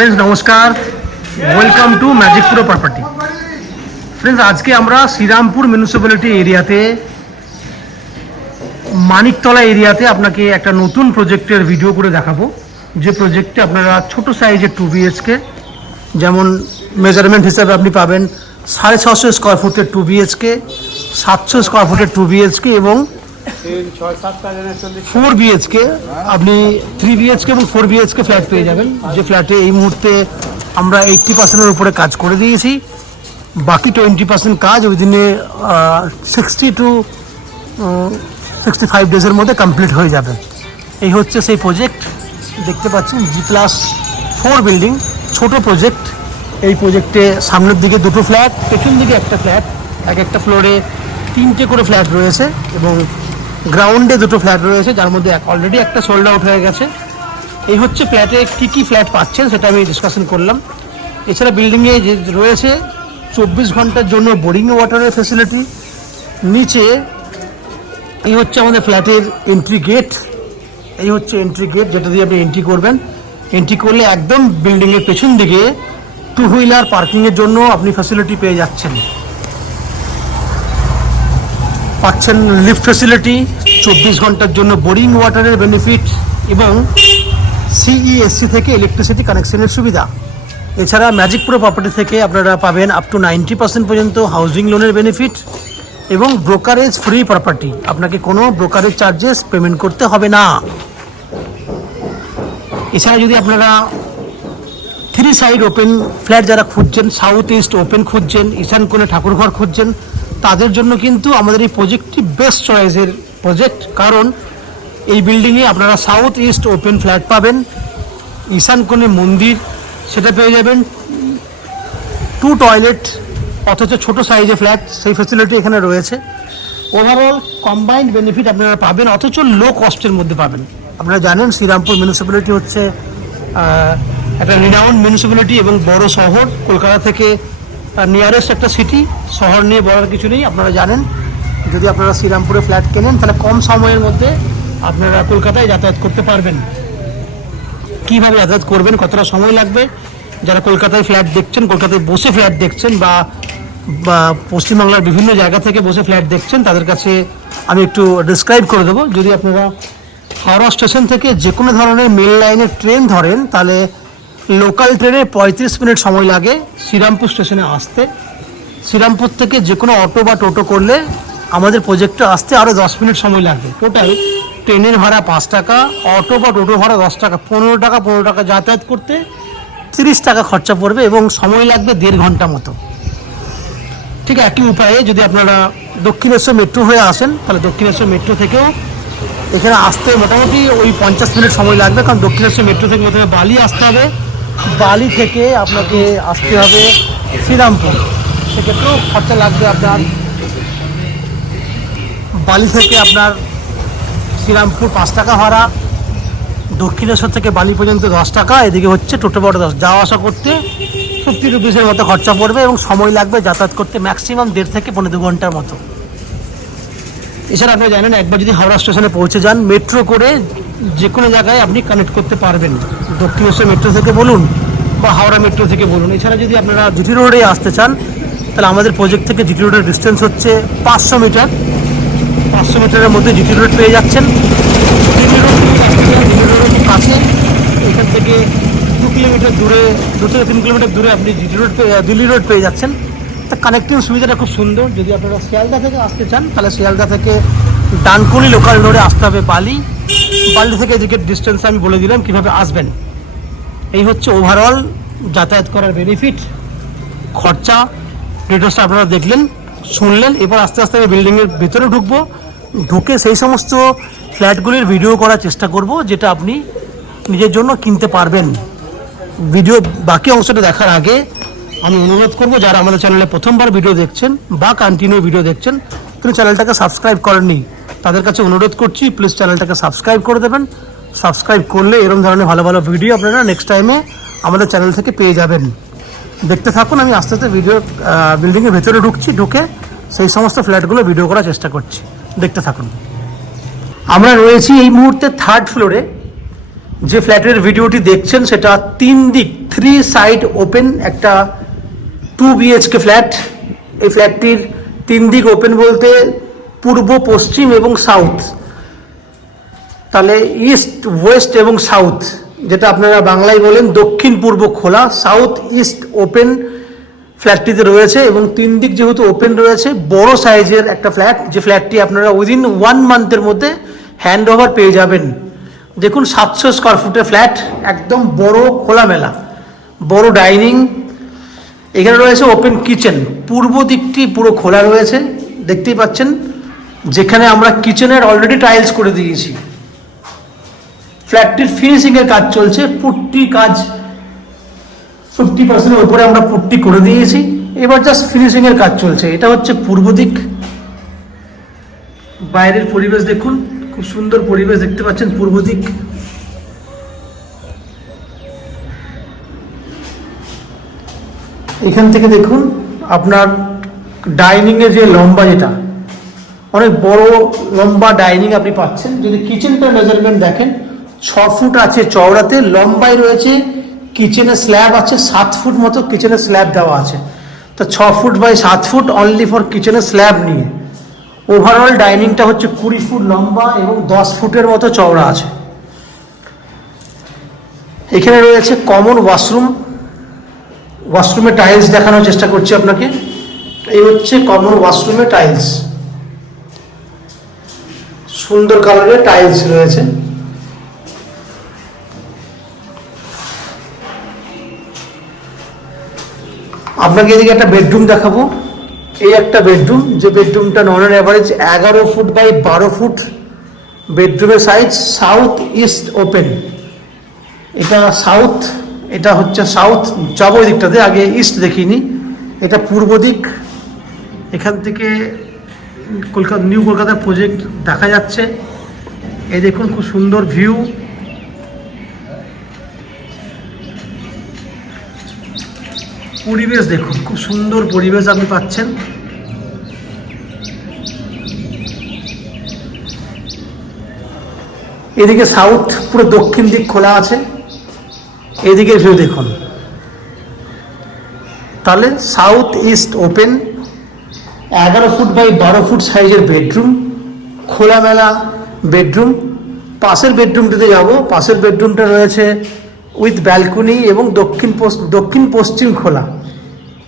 Friends नमस्कार, welcome to magic pro property. Friends आज के আমরা শ্রীরামপুর মিউনিসিপ্যালিটি এরিয়াতে মানিকতলা এরিয়াতে আপনাকে একটা নতুন প্রজেক্টের ভিডিও করে দেখাবো। যে প্রজেক্টে আপনারা ছোট সাইজের 2 বিএইচকে যেমন মেজারমেন্ট হিসাবে আপনি পাবেন 650 স্কয়ার ফুটের 2 বিএইচকে, 700 স্কয়ার ফুটের 2 বিএইচকে এবং 4 বিএইচকে আপনি 3 বিএইচকে এবং 4 বিএইচকে ফ্ল্যাট পেয়ে যাবেন। যে ফ্ল্যাটে এই মুহূর্তে আমরা 80%-এর উপরে কাজ করে দিয়েছি, বাকি 20% কাজ উইদিনে 60 to 65 ডেজের মধ্যে কমপ্লিট হয়ে যাবে। এই হচ্ছে সেই প্রজেক্ট, দেখতে পাচ্ছেন G+4 বিল্ডিং, ছোট প্রজেক্ট। এই প্রজেক্টে সামনের দিকে দুটো ফ্ল্যাট, পেছন দিকে একটা ফ্ল্যাট, একটা ফ্লোরে 3টে করে ফ্ল্যাট রয়েছে এবং গ্রাউন্ডে দুটো ফ্ল্যাট রয়েছে, যার মধ্যে অলরেডি একটা সোল্ড আউট হয়ে গেছে। এই হচ্ছে ফ্ল্যাটে কী ফ্ল্যাট পাচ্ছেন সেটা আমি ডিসকাশন করলাম। এছাড়া বিল্ডিংয়ে যে রয়েছে 24 ঘন্টার জন্য বোরিং ওয়াটারের ফেসিলিটি। নিচে এই হচ্ছে আমাদের ফ্ল্যাটের এন্ট্রি গেট, এই হচ্ছে এন্ট্রি গেট যেটা দিয়ে আপনি এন্ট্রি করবেন। এন্ট্রি করলে একদম বিল্ডিংয়ের পেছন দিকে 2 হুইলার পার্কিংয়ের জন্য আপনি ফ্যাসিলিটি পেয়ে যাচ্ছেন। পাচ্ছেন লিফট ফ্যাসিলিটি, 24 ঘন্টার জন্য বোরিং ওয়াটারের বেনিফিট এবং সিইএসসি থেকে ইলেকট্রিসিটি কানেকশনের সুবিধা। এছাড়া ম্যাজিক প্রো প্রপার্টি থেকে আপনারা পাবেন আপ টু 90% পর্যন্ত হাউজিং লোনের বেনিফিট এবং ব্রোকারেজ ফ্রি প্রপার্টি, আপনাকে কোনো ব্রোকারেজ চার্জেস পেমেন্ট করতে হবে না। এছাড়া যদি আপনারা 3 সাইড ওপেন ফ্ল্যাট যারা খুঁজছেন, সাউথ ইস্ট ওপেন খুঁজছেন, ঈশান কোণে ঠাকুরঘর খুঁজছেন, তাদের জন্য কিন্তু আমাদের এই প্রজেক্টটি বেস্ট চয়েসের প্রজেক্ট। কারণ এই বিল্ডিংয়ে আপনারা সাউথ ইস্ট ওপেন ফ্ল্যাট পাবেন, ঈশান কোণে মন্দির সেটা পেয়ে যাবেন, 2 টয়লেট অথচ ছোট সাইজের ফ্ল্যাট, সেই ফ্যাসিলিটি এখানে রয়েছে। ওভারঅল কম্বাইন্ড বেনিফিট আপনারা পাবেন, অথচ লো কস্টের মধ্যে পাবেন। আপনারা জানেন শ্রীরামপুর মিউনিসিপ্যালিটি হচ্ছে একটা রিনাউন্ড মিউনিসিপ্যালিটি এবং বড় শহর, কলকাতা থেকে নিয়ারেস্ট একটা সিটি। শহর নিয়ে বলার কিছু নেই, আপনারা জানেন। যদি আপনারা শ্রীরামপুরে ফ্ল্যাট কেনেন তাহলে কম সময়ের মধ্যে আপনারা কলকাতায় যাতায়াত করতে পারবেন। কীভাবে যাতায়াত করবেন, কতটা সময় লাগবে, যারা কলকাতায় ফ্ল্যাট দেখছেন, কলকাতায় বসে ফ্ল্যাট দেখছেন বা পশ্চিমবাংলার বিভিন্ন জায়গা থেকে বসে ফ্ল্যাট দেখছেন, তাদের কাছে আমি একটু ডিসক্রাইব করে দেবো। যদি আপনারা হাওড়া স্টেশন থেকে যে কোনো ধরনের মেল লাইনের ট্রেন ধরেন তাহলে লোকাল ট্রেনে 35 মিনিট সময় লাগে শ্রীরামপুর স্টেশনে আসতে। শ্রীরামপুর থেকে যে কোনো অটো বা টোটো করলে আমাদের প্রজেক্টে আসতে আরও 10 মিনিট সময় লাগবে। টোটাল ট্রেনের ভাড়া 5 টাকা, অটো বা টোটো ভাড়া 10 টাকা, 15 টাকা যাতায়াত করতে 30 টাকা খরচা পড়বে এবং সময় লাগবে 1.5 ঘন্টা মতো। ঠিক একই উপায়ে যদি আপনারা দক্ষিণেশ্বর মেট্রো হয়ে আসেন তাহলে দক্ষিণেশ্বর মেট্রো থেকেও এখানে আসতে মোটামুটি ওই 50 মিনিট সময় লাগবে। কারণ দক্ষিণেশ্বর মেট্রো থেকে প্রথমে বালি আসতে হবে, বালি থেকে আপনাকে আসতে হবে শ্রীরামপুর, সেক্ষেত্রেও খরচা লাগবে আপনার। বালি থেকে আপনার শ্রীরামপুর 5 টাকা ভাড়া, দক্ষিণেশ্বর থেকে বালি পর্যন্ত 10 টাকা, এদিকে হচ্ছে টোটো বড় 10, যাওয়া আসা করতে 50 রুপিসের মতো খরচা পড়বে এবং সময় লাগবে যাতায়াত করতে ম্যাক্সিমাম 1.5 থেকে 2 ঘন্টার মতো। এছাড়া আপনি জানেন একবার যদি হাওড়া স্টেশনে পৌঁছে যান, মেট্রো করে যে কোনো জায়গায় আপনি কানেক্ট করতে পারবেন, দক্ষিণেশ্বর মেট্রো থেকে বলুন বা হাওড়া মেট্রো থেকে বলুন। এছাড়া যদি আপনারা জিটি রোডে আসতে চান তাহলে আমাদের প্রজেক্ট থেকে জিটি রোডের ডিস্টেন্স হচ্ছে 500 মিটার। 500 মিটারের মধ্যে জিটি রোড পেয়ে যাচ্ছেন। জিটি রোড কাছে, এখান থেকে 2 কিলোমিটার দূরে, 2 থেকে 3 কিলোমিটার দূরে আপনি দিল্লি রোড পেয়ে যাচ্ছেন। তা কানেক্টিং সুবিধাটা খুব সুন্দর। যদি আপনারা শিয়ালদা থেকে আসতে চান তাহলে শিয়ালদা থেকে ডানকুনি লোকাল রোডে আসতে হবে বালি থেকে এদিকে ডিস্টেন্স আমি বলে দিলাম কীভাবে আসবেন। এই হচ্ছে ওভারঅল যাতায়াত করার বেনিফিট, খরচা, ডিটেলসটা আপনারা দেখলেন, শুনলেন। এবার আস্তে আস্তে আমি বিল্ডিংয়ের ভেতরে ঢুকে সেই সমস্ত ফ্ল্যাটগুলির ভিডিও করার চেষ্টা করব যেটা আপনি নিজের জন্য কিনতে পারবেন। ভিডিও বাকি অংশটা দেখার আগে আমি অনুরোধ করব, যারা আমাদের চ্যানেলে প্রথমবার ভিডিও দেখছেন বা কন্টিনিউ ভিডিও দেখছেন কিন্তু চ্যানেলটাকে সাবস্ক্রাইব করেননি, তাদের কাছে অনুরোধ করছি প্লিজ চ্যানেলটাকে সাবস্ক্রাইব করে দেবেন। সাবস্ক্রাইব করলে এরকম ধরনের ভালো ভালো ভিডিও আপনারা নেক্সট টাইমে আমাদের চ্যানেল থেকে পেয়ে যাবেন। দেখতে থাকুন, আমি আস্তে আস্তে বিল্ডিংয়ের ভেতরে ঢুকে সেই সমস্ত ফ্ল্যাটগুলো ভিডিও করার চেষ্টা করছি, দেখতে থাকুন। আমরা রয়েছি এই মুহূর্তে 3rd ফ্লোরে। যে ফ্ল্যাটের ভিডিওটি দেখছেন সেটা 3 দিক 3 সাইড ওপেন একটা 2 BHK ফ্ল্যাট। এই ফ্ল্যাটটির 3 দিক ওপেন বলতে পূর্ব, পশ্চিম এবং সাউথ, তাহলে ইস্ট, ওয়েস্ট এবং সাউথ, যেটা আপনারা বাংলায় বলেন দক্ষিণ পূর্ব খোলা, সাউথ ইস্ট ওপেন ফ্ল্যাটটিতে রয়েছে। এবং 3 দিক যেহেতু ওপেন রয়েছে, বড় সাইজের একটা ফ্ল্যাট, যে ফ্ল্যাটটি আপনারা উইদিন 1 মান্থের মধ্যে হ্যান্ড ওভার পেয়ে যাবেন। দেখুন 700 স্কোয়ার ফুটের ফ্ল্যাট, একদম বড় খোলামেলা, বড় ডাইনিং, এখানে রয়েছে ওপেন কিচেন, পূর্ব দিকটি পুরো খোলা রয়েছে দেখতেই পাচ্ছেন, যেখানে আমরা কিচেনের অলরেডি টাইলস করে দিয়েছি। ফ্ল্যাটটির ফিনিশিংয়ের কাজ চলছে, পুট্টি কাজ 50%-এর উপরে আমরা পুট্টি করে দিয়েছি, এবার জাস্ট ফিনিশিংয়ের কাজ চলছে। এটা হচ্ছে পূর্ব দিক, বাইরের পরিবেশ দেখুন, খুব সুন্দর পরিবেশ দেখতে পাচ্ছেন পূর্ব দিক। এখান থেকে দেখুন আপনার ডাইনিংয়ে যে লম্বা, যেটা অনেক বড় লম্বা ডাইনিং আপনি পাচ্ছেন। যদি কিচেনটার মেজারমেন্ট দেখেন 6 ফুট আছে চওড়াতে, লম্বাই রয়েছে। কিচেনের স্ল্যাব আছে 7 ফুট মতো, কিচেনের স্ল্যাব দেওয়া আছে, তো 6 foot by 7 foot only for কিচেনের স্ল্যাব নিয়ে। ওভারঅল ডাইনিংটা হচ্ছে 20 ফুট লম্বা এবং 10 ফুটের মতো চওড়া আছে। এখানে রয়েছে কমন ওয়াশরুম, ওয়াশরুমে টাইলস দেখানোর চেষ্টা করছি আপনাকে। এই হচ্ছে কমন ওয়াশরুমে টাইলস, সুন্দর কালারের টাইলস রয়েছে। আপনাকে এদিকে একটা বেডরুম দেখাবো। এই একটা বেডরুম, যে বেডরুমটা নন অ্যাভারেজ 11 ফুট বাই 12 ফুট বেডরুমের সাইজ, সাউথ ইস্ট ওপেন। এটা সাউথ, এটা হচ্ছে সাউথ, যাবো ওই দিকটাতে, আগে ইস্ট দেখিনি। এটা পূর্ব দিক, এখান থেকে কলকাতা, নিউ কলকাতার প্রজেক্ট দেখা যাচ্ছে। এই দেখুন খুব সুন্দর ভিউ, পরিবেশ দেখুন, খুব সুন্দর পরিবেশ আপনি পাচ্ছেন। এদিকে সাউথ, পুরো দক্ষিণ দিক খোলা আছে। এদিকে ভিউ দেখুন, তাহলে south east open, 11 foot by 12 foot সাইজের বেডরুম, খোলামেলা বেডরুম। পাশের বেডরুমটিতে যাব, পাশের বেডরুমটা রয়েছে উইথ ব্যালকনি এবং দক্ষিণ পশ্চিম খোলা।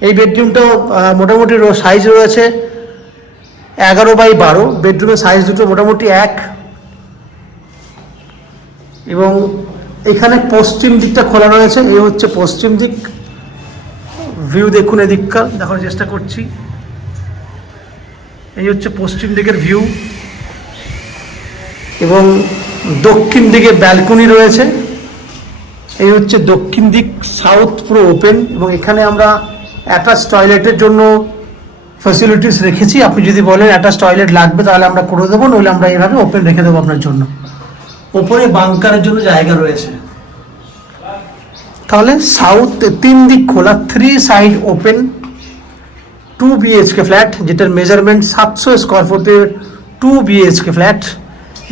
এই বেডরুমটাও মোটামুটি সাইজ রয়েছে 11 বাই 12, বেডরুমের সাইজ দুটো মোটামুটি এক। এবং এখানে পশ্চিম দিকটা খোলা রয়েছে, এই হচ্ছে পশ্চিম দিক। ভিউ দেখুন, এদিককার দেখার চেষ্টা করছি। এই হচ্ছে পশ্চিম দিকের ভিউ, এবং দক্ষিণ দিকে ব্যালকনি রয়েছে। এই হচ্ছে দক্ষিণ দিক, সাউথ পুরো ওপেন। এবং এখানে আমরা অ্যাটাচ টয়লেটের জন্য ফ্যাসিলিটিস রেখেছি। আপনি যদি বলেন অ্যাটাচ টয়লেট লাগবে তাহলে আমরা করে দেবো, নইলে আমরা এইভাবে ওপেন রেখে দেবো আপনার জন্য। ওপরে বাংকারের জন্য জায়গা রয়েছে। তাহলে সাউথ 3 দিক খোলা, 3 সাইড ওপেন 2 BHK ফ্ল্যাট, যেটার মেজারমেন্ট 700 স্কোয়ার ফুটের 2 BHK ফ্ল্যাট।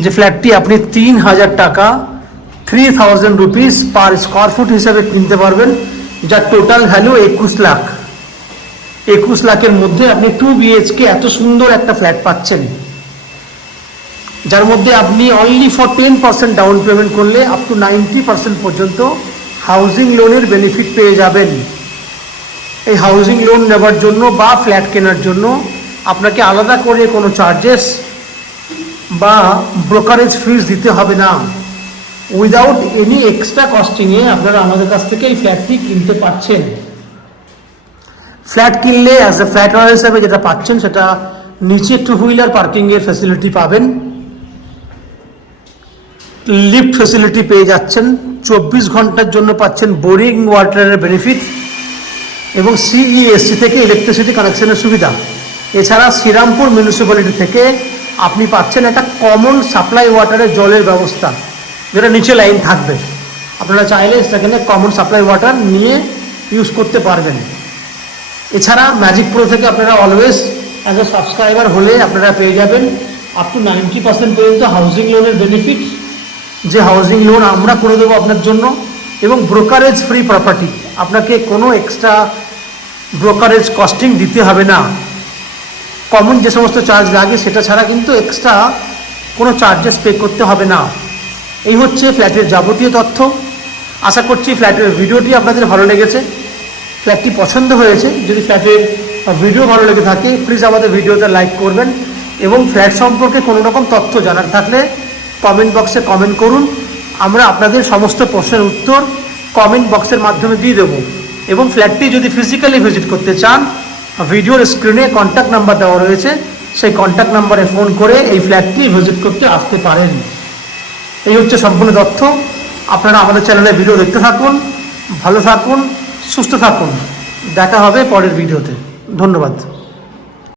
যে ফ্ল্যাটটি আপনি 3000 টাকা, 3000 রুপিস পার স্কোয়ার ফুট হিসাবে কিনতে পারবেন, যার টোটাল ভ্যালু 21 লাখ। 21 লাখের মধ্যে আপনি 2 BHK এত সুন্দর একটা ফ্ল্যাট পাচ্ছেন, যার মধ্যে আপনি অনলি ফর 10% ডাউন পেমেন্ট করলে আপ টু 90% পর্যন্ত হাউজিং লোনের বেনিফিট পেয়ে যাবেন। এই হাউজিং লোন নেবার জন্য বা ফ্ল্যাট কেনার জন্য আপনাকে আলাদা করে কোনো চার্জেস বা ব্রোকারেজ ফিস দিতে হবে না। উইদাউট এনি এক্সট্রা কস্টিংয়ে আপনারা আমাদের কাছ থেকে এই ফ্ল্যাটটি কিনতে পারছেন। ফ্ল্যাট কিনলে অ্যাজ এ ফ্ল্যাট ওনার হিসাবে যেটা পাচ্ছেন, সেটা নিচে 2 হুইলার পার্কিংয়ের ফ্যাসিলিটি পাবেন, লিফট ফ্যাসিলিটি পেয়ে যাচ্ছেন, 24 ঘন্টার জন্য পাচ্ছেন বোরিং ওয়াটারের বেনিফিট, এবং CESC থেকে ইলেকট্রিসিটি কানেকশনের সুবিধা। এছাড়া শ্রীরামপুর মিউনিসিপ্যালিটি থেকে আপনি পাচ্ছেন একটা কমন সাপ্লাই ওয়াটারের জলের ব্যবস্থা, যেটা নিচে লাইন থাকবে। আপনারা চাইলে সেখানে কমন সাপ্লাই ওয়াটার নিয়ে ইউজ করতে পারবেন। এছাড়া ম্যাজিক প্রো থেকে আপনারা অলওয়েজ অ্যাজ এ সাবস্ক্রাইবার হলে আপনারা পেয়ে যাবেন আপ টু 90% পর্যন্ত হাউজিং লোনের বেনিফিট, যে হাউজিং লোন আমরা করে দেবো আপনার জন্য, এবং ব্রোকারেজ ফ্রি প্রপার্টি, আপনাকে কোনো এক্সট্রা ব্রোকারেজ কস্টিং দিতে হবে না। কমন যে সমস্ত চার্জ লাগে সেটা ছাড়া কিন্তু এক্সট্রা কোনো চার্জেস পে করতে হবে না। এই হচ্ছে ফ্ল্যাটের যাবতীয় তথ্য। আশা করছি ফ্ল্যাটের ভিডিওটি আপনাদের ভালো লেগেছে, ফ্ল্যাটটি পছন্দ হয়েছে। যদি ফ্ল্যাটের ভিডিও ভালো লেগে থাকে প্লিজ আমাদের ভিডিওতে লাইক করবেন, এবং ফ্ল্যাট সম্পর্কে কোনো রকম তথ্য জানার থাকলে কমেন্ট বক্সে কমেন্ট করুন। আমরা আপনাদের সমস্ত প্রশ্নের উত্তর কমেন্ট বক্সের মাধ্যমে দিয়ে দেবো। এবং ফ্ল্যাটটি যদি ফিজিক্যালি ভিজিট করতে চান, ভিডিওর স্ক্রিনে কন্ট্যাক্ট নাম্বার দেওয়া রয়েছে, সেই কন্ট্যাক্ট নাম্বারে ফোন করে এই ফ্ল্যাটটি ভিজিট করতে আসতে পারেন। এই হচ্ছে সম্পূর্ণ তথ্য। আপনারা আমাদের চ্যানেলে ভিডিও দেখতে থাকুন, ভালো থাকুন, সুস্থ থাকুন। দেখা হবে পরের ভিডিওতে। ধন্যবাদ।